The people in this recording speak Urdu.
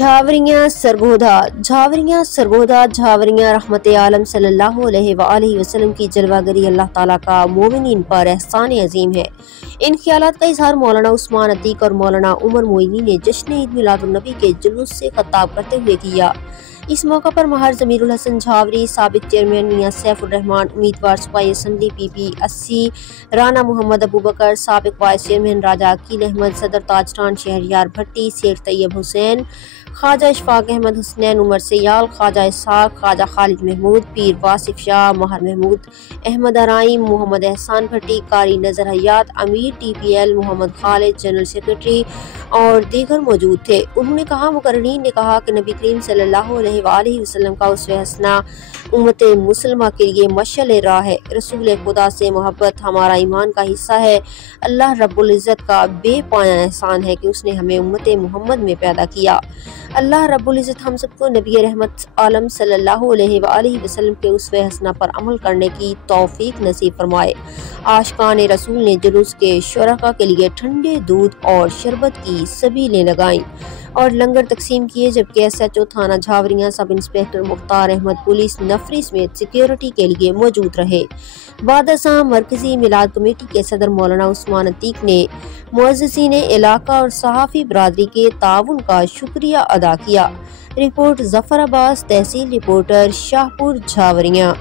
جھاوریاں رحمت عالم صلی اللہ علیہ وآلہ وسلم کی جلوہ گری اللہ تعالیٰ کا مومنین پر احسان عظیم ہے۔ ان خیالات کا اظہار مولانا عثمان عتیق اور مولانا عمر معینی نے جشن عید میلاد النبی کے جلوس سے خطاب کرتے ہوئے کیا۔ اس موقع پر ماہر ضمیر الحسن جھاوری، سابق چیئرمین میاں سیف الرحمان، امیدوار صوبائی اسمبلی PP80 رانا محمد ابوبکر، سابق وائس چیئرمین راجہ عقیل احمد، صدر تاجران شہریار بھٹی، سیٹھ طیب حسین، خواجہ اشفاق احمد، حسنین عمر سیال، خواجہ اسحاق، خواجہ خالد محمود، پیر واصف شاہ، ماہر محمود احمد ارائم، محمد احسان بھٹی، قاری نذر حیات، امیر TPL محمد خالد، جنرل سیکریٹری اور دیگر موجود تھے۔ انہوں نے کہا مقررین نے کہا کہ نبی کریم صلی اللہ علیہ وآلہ وسلم کا اسوہ حسنہ امت مسلمہ کے لیے مشعل راہ ہے۔ رسول خدا سے محبت ہمارا ایمان کا حصہ ہے۔ اللہ رب العزت کا بے پایہ احسان ہے کہ اس نے ہمیں امت محمد میں پیدا کیا۔ اللہ رب العزت ہم سب کو نبی رحمت عالم صلی اللہ علیہ وآلہ وسلم کے اسوہ حسنہ پر عمل کرنے کی توفیق نصیب فرمائے۔ عاشقان رسول نے جلوس کے شرکاء کے لیے ٹھنڈے دودھ اور شربت کی سبیلیں لگائیں اور لنگر تقسیم کیے، جبکہ SHO تھانہ جھاوریاں سب انسپکٹر مختار احمد پولیس نفری سمیت سیکیورٹی کے لیے موجود رہے۔ بعد ازاں مرکزی میلاد کمیٹی کے صدر مولانا عثمان عتیق نے معززین علاقہ اور صحافی برادری کے تعاون کا شکریہ ادا کیا۔ رپورٹ ظفر عباس، تحصیل رپورٹر، شاہپور، جھاوریاں۔